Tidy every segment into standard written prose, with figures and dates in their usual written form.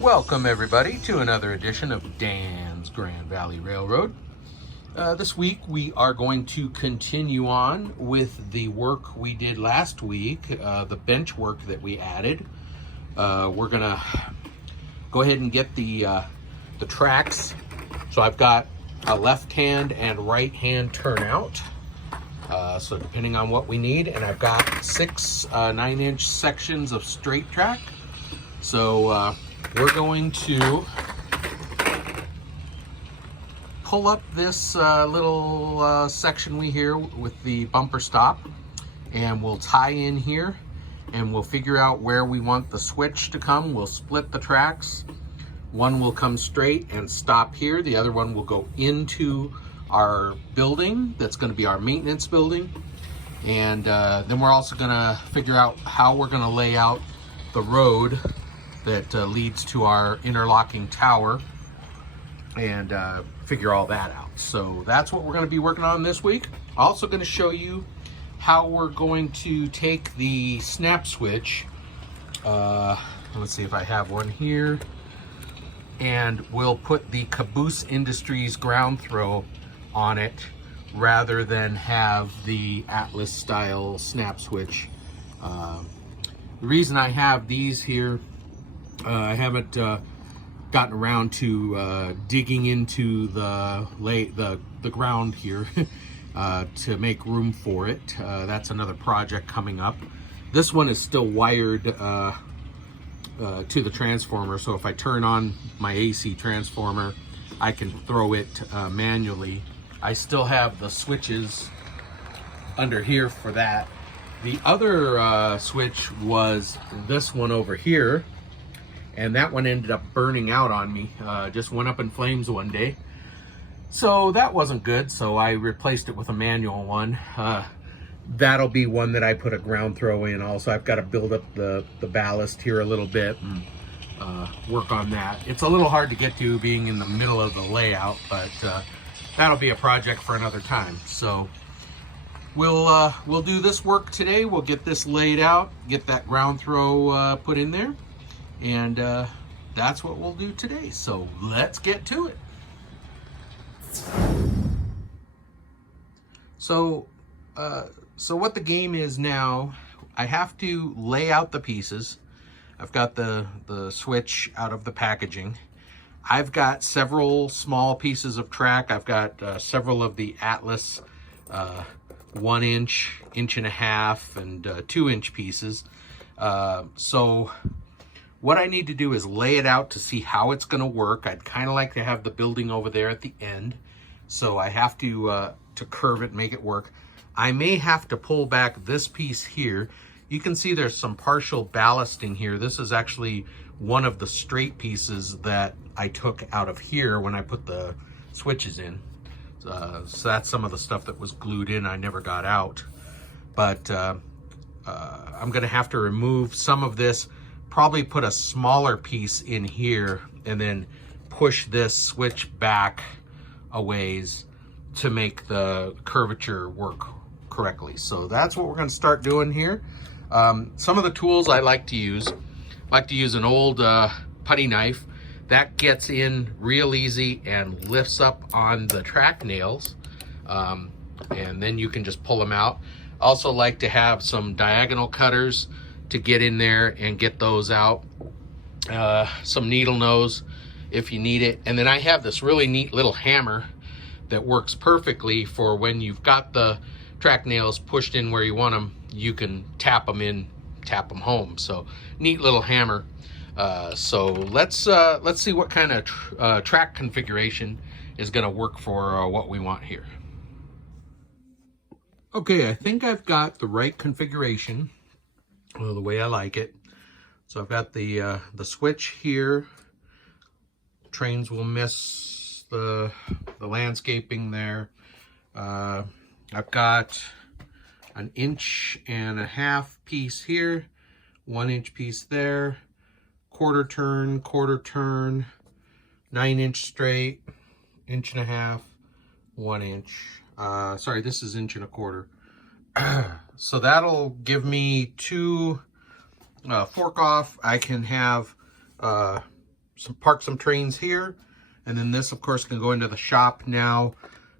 Welcome everybody to another edition of Dan's Grand Valley Railroad. This week we are going to continue on with the work we did last week, the bench work that we added. We're gonna go ahead and get the tracks. So I've got a left hand and right hand turnout. So depending on what we need, and I've got 6 9-inch sections of straight track. So we're going to pull up this little section we hear with the bumper stop, and we'll tie in here and we'll figure out where we want the switch to come. We'll split the tracks. One will come straight and stop here. The other one will go into our building. That's going to be our maintenance building. And then we're also going to figure out how we're going to lay out the road that leads to our interlocking tower, and figure all that out. So that's what we're going to be working on this week. Also going to show you how we're going to take the snap switch. Let's see if I have one here. And we'll put the Caboose Industries ground throw on it rather than have the Atlas style snap switch. The reason I have these here, I haven't gotten around to digging into the ground here to make room for it. That's another project coming up. This one is still wired to the transformer, so if I turn on my AC transformer, I can throw it manually. I still have the switches under here for that. The other switch was this one over here, and that one ended up burning out on me. Just went up in flames one day. So that wasn't good, so I replaced it with a manual one. That'll be one that I put a ground throw in also. I've got to build up the ballast here a little bit and work on that. It's a little hard to get to being in the middle of the layout, but that'll be a project for another time. So we'll do this work today. We'll get this laid out, get that ground throw put in there, and that's what we'll do today. So let's get to it. So what the game is now, I have to lay out the pieces. I've got the switch out of the packaging. I've got several small pieces of track. I've got several of the Atlas 1 inch, 1.5 inch, and 2-inch pieces. So what I need to do is lay it out to see how it's going to work. I'd kind of like to have the building over there at the end, so I have to curve it, make it work. I may have to pull back this piece here. You can see there's some partial ballasting here. This is actually one of the straight pieces that I took out of here when I put the switches in. So that's some of the stuff that was glued in, I never got out. But I'm gonna have to remove some of this, probably put a smaller piece in here, and then push this switch back a ways to make the curvature work correctly. So that's what we're going to start doing here. Some of the tools I like to use an old putty knife. That gets in real easy and lifts up on the track nails, and then you can just pull them out. Also like to have some diagonal cutters to get in there and get those out. Some needle nose if you need it. And then I have this really neat little hammer that works perfectly for when you've got the track nails pushed in where you want them, you can tap them in, tap them home. So neat little hammer. So let's see what kind of track configuration is going to work for what we want here. Okay, I think I've got the right configuration, the way I like it. So I've got the switch here. Trains will miss the landscaping there. I've got an 1.5 inch piece here, 1 inch piece there, quarter turn, 9-inch straight, 1.5 inch, 1 inch. Sorry, this is 1.25 inches. So that'll give me 2 fork off. I can have park some trains here, and then this of course can go into the shop. Now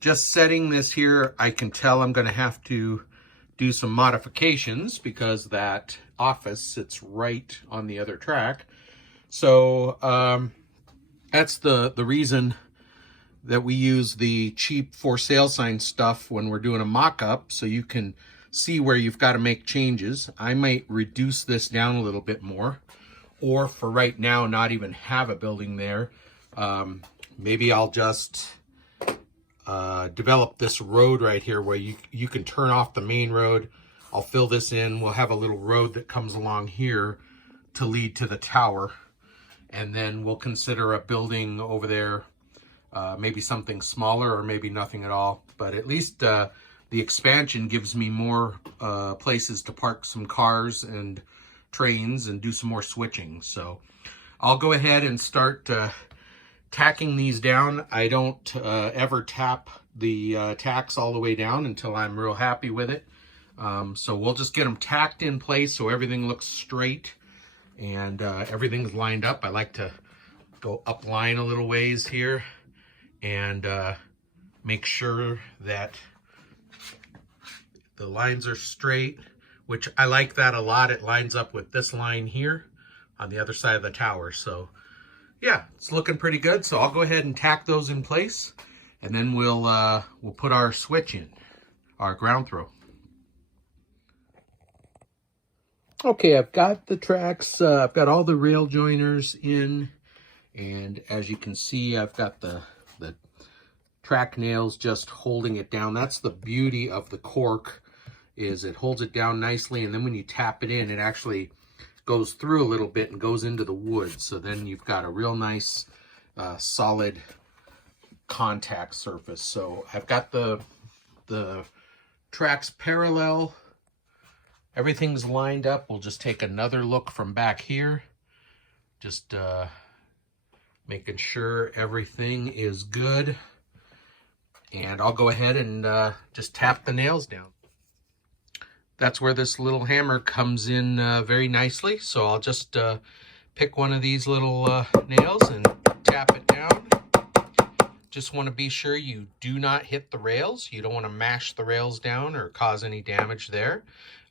just setting this here, I can tell I'm going to have to do some modifications because that office sits right on the other track. So that's the reason that we use the cheap for sale sign stuff when we're doing a mock-up, so you can see where you've got to make changes. I might reduce this down a little bit more, or for right now not even have a building there. Maybe I'll just develop this road right here where you can turn off the main road. I'll fill this in. We'll have a little road that comes along here to lead to the tower, and then we'll consider a building over there, maybe something smaller or maybe nothing at all. But at least the expansion gives me more places to park some cars and trains and do some more switching. So I'll go ahead and start tacking these down. I don't ever tap the tacks all the way down until I'm real happy with it. So we'll just get them tacked in place so everything looks straight and everything's lined up. I like to go up line a little ways here and make sure that the lines are straight, which I like that a lot. It lines up with this line here on the other side of the tower. So yeah, it's looking pretty good. So I'll go ahead and tack those in place, and then we'll put our switch in, our ground throw. Okay, I've got the tracks, I've got all the rail joiners in, and as you can see, I've got the track nails just holding it down. That's the beauty of the cork, is it holds it down nicely, and then when you tap it in, it actually goes through a little bit and goes into the wood. So then you've got a real nice solid contact surface. So I've got the tracks parallel. Everything's lined up. We'll just take another look from back here. Just making sure everything is good. And I'll go ahead and just tap the nails down. That's where this little hammer comes in very nicely. So I'll just pick one of these little nails and tap it down. Just want to be sure you do not hit the rails. You don't want to mash the rails down or cause any damage there.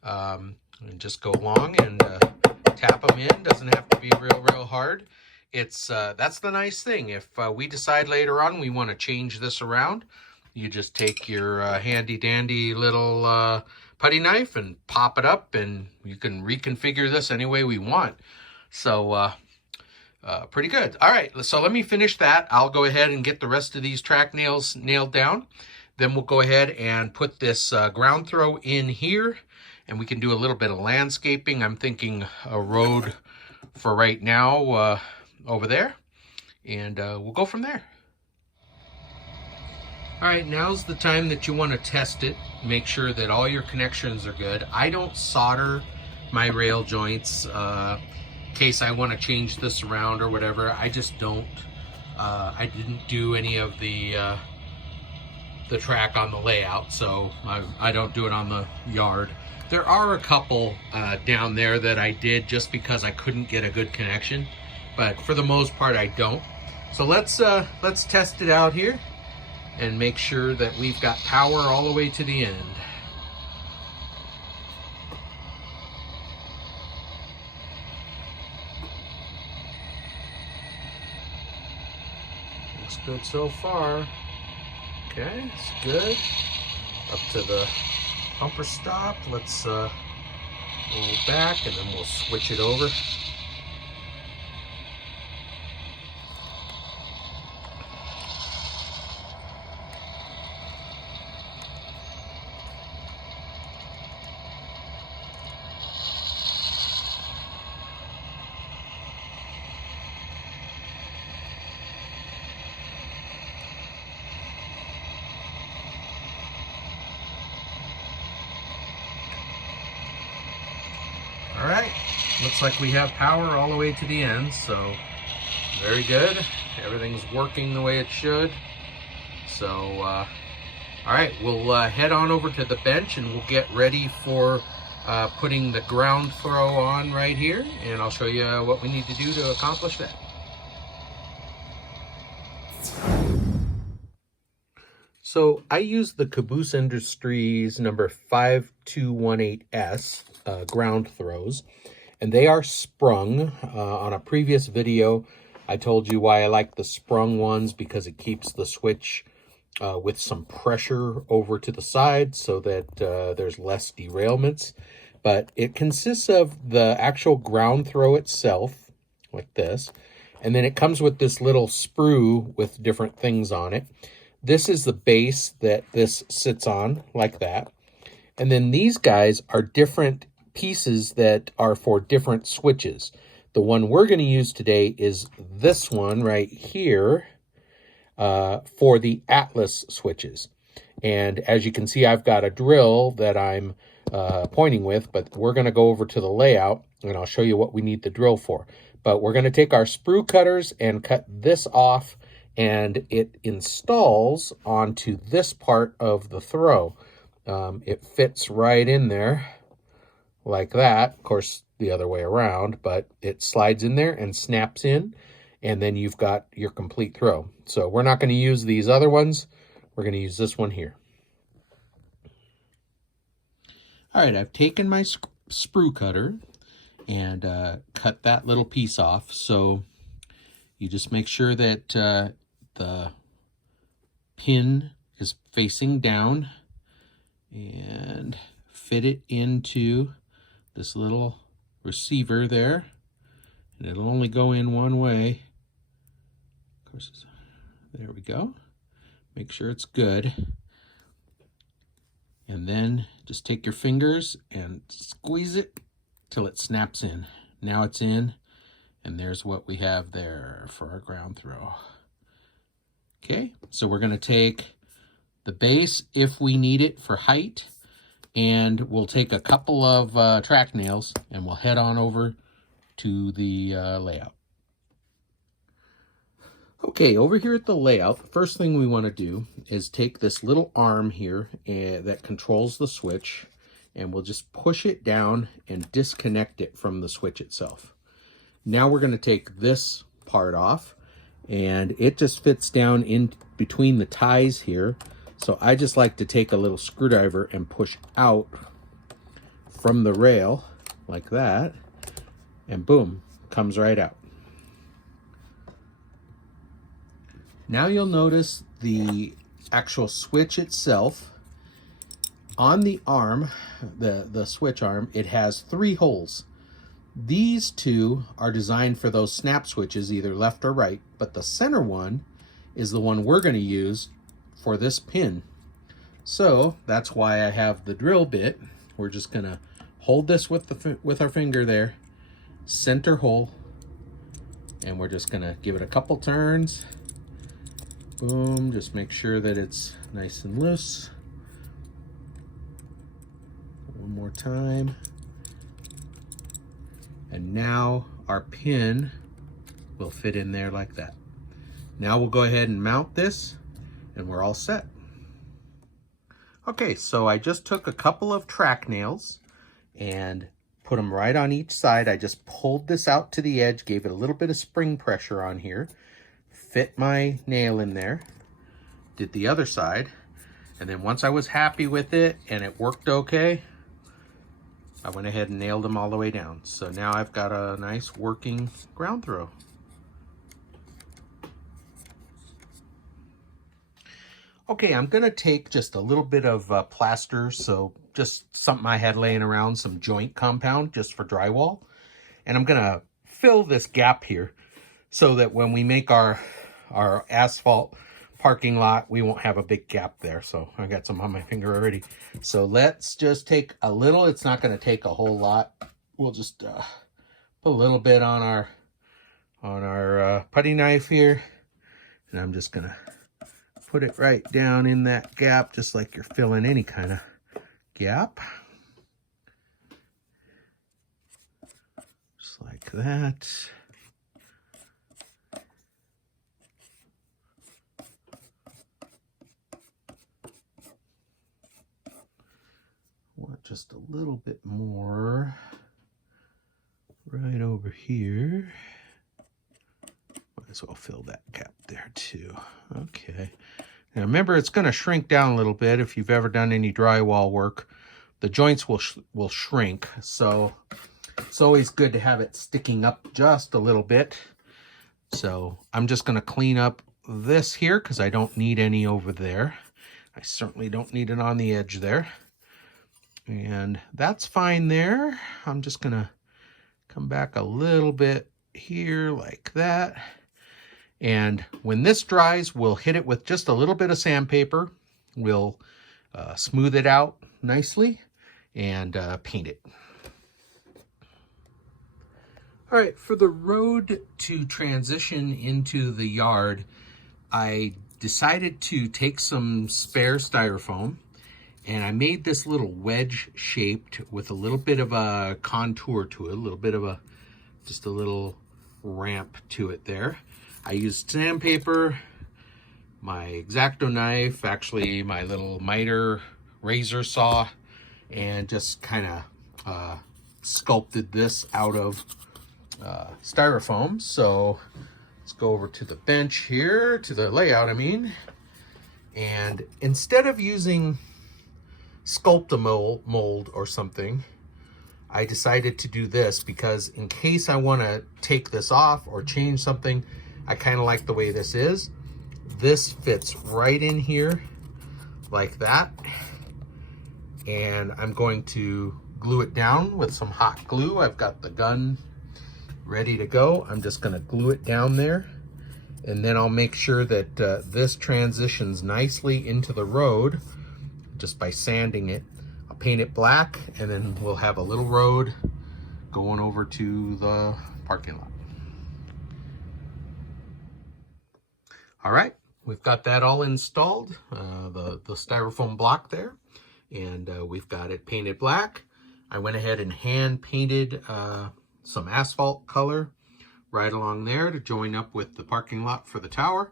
And just go along and tap them in. Doesn't have to be real hard. It's that's the nice thing. If we decide later on we want to change this around, you just take your handy dandy little putty knife and pop it up, and you can reconfigure this any way we want. So pretty good. All right, so let me finish that. I'll go ahead and get the rest of these track nails nailed down. Then we'll go ahead and put this ground throw in here, and we can do a little bit of landscaping. I'm thinking a road for right now over there, and we'll go from there. All right, now's the time that you want to test it. Make sure that all your connections are good. I don't solder my rail joints in case I want to change this around or whatever. I just don't. I didn't do any of the track on the layout, so I don't do it on the yard. There are a couple down there that I did just because I couldn't get a good connection, but for the most part I don't. So let's test it out here and make sure that we've got power all the way to the end. Looks good so far. Okay, it's good. Up to the bumper stop. Let's roll back and then we'll switch it over. All right, looks like we have power all the way to the end, so very good. Everything's working the way it should. So, all right, we'll head on over to the bench and we'll get ready for putting the ground throw on right here, and I'll show you what we need to do to accomplish that. So I use the Caboose Industries number 5218S ground throws, and they are sprung. On a previous video, I told you why I like the sprung ones, because it keeps the switch with some pressure over to the side so that there's less derailments. But it consists of the actual ground throw itself, like this, and then it comes with this little sprue with different things on it. This is the base that this sits on, like that. And then these guys are different pieces that are for different switches. The one we're going to use today is this one right here for the Atlas switches. And as you can see, I've got a drill that I'm pointing with, but we're going to go over to the layout and I'll show you what we need the drill for. But we're going to take our sprue cutters and cut this off, and it installs onto this part of the throw. It fits right in there like that. Of course, the other way around, but it slides in there and snaps in, and then you've got your complete throw. So we're not going to use these other ones. We're going to use this one here. All right, I've taken my sprue cutter and cut that little piece off. So you just make sure that the pin is facing down and fit it into this little receiver there. And it'll only go in one way. Of course, there we go. Make sure it's good. And then just take your fingers and squeeze it till it snaps in. Now it's in, and there's what we have there for our ground throw. Okay, so we're going to take the base if we need it for height, and we'll take a couple of track nails and we'll head on over to the layout. Okay, over here at the layout, the first thing we want to do is take this little arm here that controls the switch, and we'll just push it down and disconnect it from the switch itself. Now we're going to take this part off, and it just fits down in between the ties here. So I just like to take a little screwdriver and push out from the rail like that, and boom, comes right out. Now you'll notice the actual switch itself. On the arm, the switch arm, it has 3 holes. These 2 are designed for those snap switches, either left or right, but the center one is the one we're going to use for this pin. So that's why I have the drill bit. We're just going to hold this with our finger there, center hole, and we're just going to give it a couple turns. Boom, just make sure that it's nice and loose. One more time. And now our pin will fit in there like that. Now we'll go ahead and mount this, and we're all set. Okay, so I just took a couple of track nails and put them right on each side. I just pulled this out to the edge, gave it a little bit of spring pressure on here, fit my nail in there, did the other side, and then once I was happy with it and it worked okay, I went ahead and nailed them all the way down. So now I've got a nice working ground throw. Okay, I'm gonna take just a little bit of plaster, so just something I had laying around, some joint compound just for drywall. And I'm gonna fill this gap here so that when we make our asphalt parking lot, we won't have a big gap there. So I got some on my finger already. So let's just take a little. It's not going to take a whole lot. We'll just put a little bit on our putty knife here, and I'm just going to put it right down in that gap, just like you're filling any kind of gap. Just like that. Want just a little bit more right over here. Might as well fill that gap there too. Okay, Now remember, it's going to shrink down a little bit. If you've ever done any drywall work, the joints will shrink. So it's always good to have it sticking up just a little bit. So I'm just going to clean up this here because I don't need any over there. I certainly don't need it on the edge there. And that's fine there. I'm just going to come back a little bit here like that. And when this dries, we'll hit it with just a little bit of sandpaper. We'll smooth it out nicely and paint it. All right, for the road to transition into the yard, I decided to take some spare styrofoam and I made this little wedge shaped with a little bit of a contour to it, a little bit of just a little ramp to it there. I used sandpaper, my X-Acto knife, actually my little miter razor saw, and just kind of sculpted this out of styrofoam. So let's go over to the bench here, to the layout I mean, and instead of using Sculpt-A-Mold or something, I decided to do this because in case I want to take this off or change something, I kind of like the way this is. This fits right in here like that, and I'm going to glue it down with some hot glue. I've got the gun ready to go. I'm just going to glue it down there, and then I'll make sure that this transitions nicely into the road just by sanding it. I'll paint it black, and then we'll have a little road going over to the parking lot. All right, we've got that all installed, the styrofoam block there, and we've got it painted black. I went ahead and hand painted some asphalt color right along there to join up with the parking lot for the tower.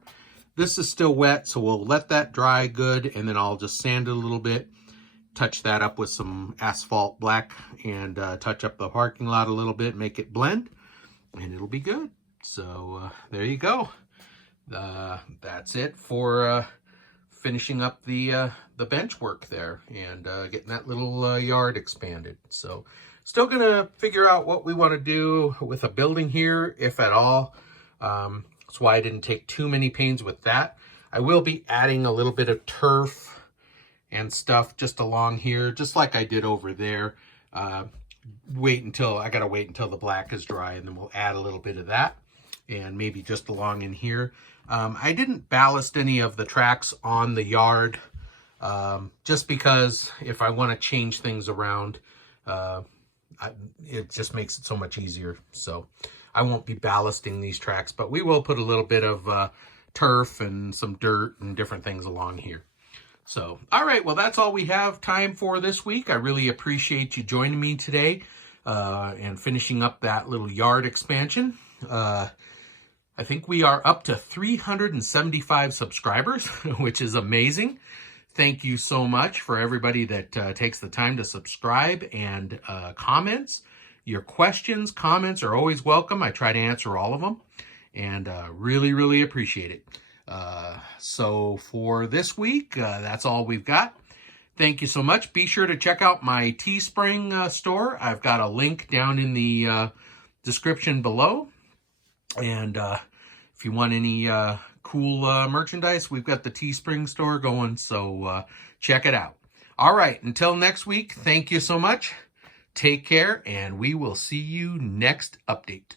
This is still wet, so we'll let that dry good, and then I'll just sand it a little bit, touch that up with some asphalt black, and touch up the parking lot a little bit, make it blend, and it'll be good. So there you go. That's it for finishing up the bench work there and getting that little yard expanded. So still gonna figure out what we want to do with a building here, if at all. That's why I didn't take too many pains with that. I will be adding a little bit of turf and stuff just along here, just like I did over there. I gotta wait until the black is dry, and then we'll add a little bit of that, and maybe just along in here. I didn't ballast any of the tracks on the yard, just because if I want to change things around, it just makes it so much easier. So I won't be ballasting these tracks, but we will put a little bit of turf and some dirt and different things along here. So, all right, well, that's all we have time for this week. I really appreciate you joining me today and finishing up that little yard expansion. I think we are up to 375 subscribers, which is amazing. Thank you so much for everybody that takes the time to subscribe and comments. Your questions, comments are always welcome. I try to answer all of them, and really, really appreciate it. So for this week, that's all we've got. Thank you so much. Be sure to check out my Teespring store. I've got a link down in the description below. And if you want any cool merchandise, we've got the Teespring store going, so check it out. All right, until next week, thank you so much. Take care, and we will see you next update.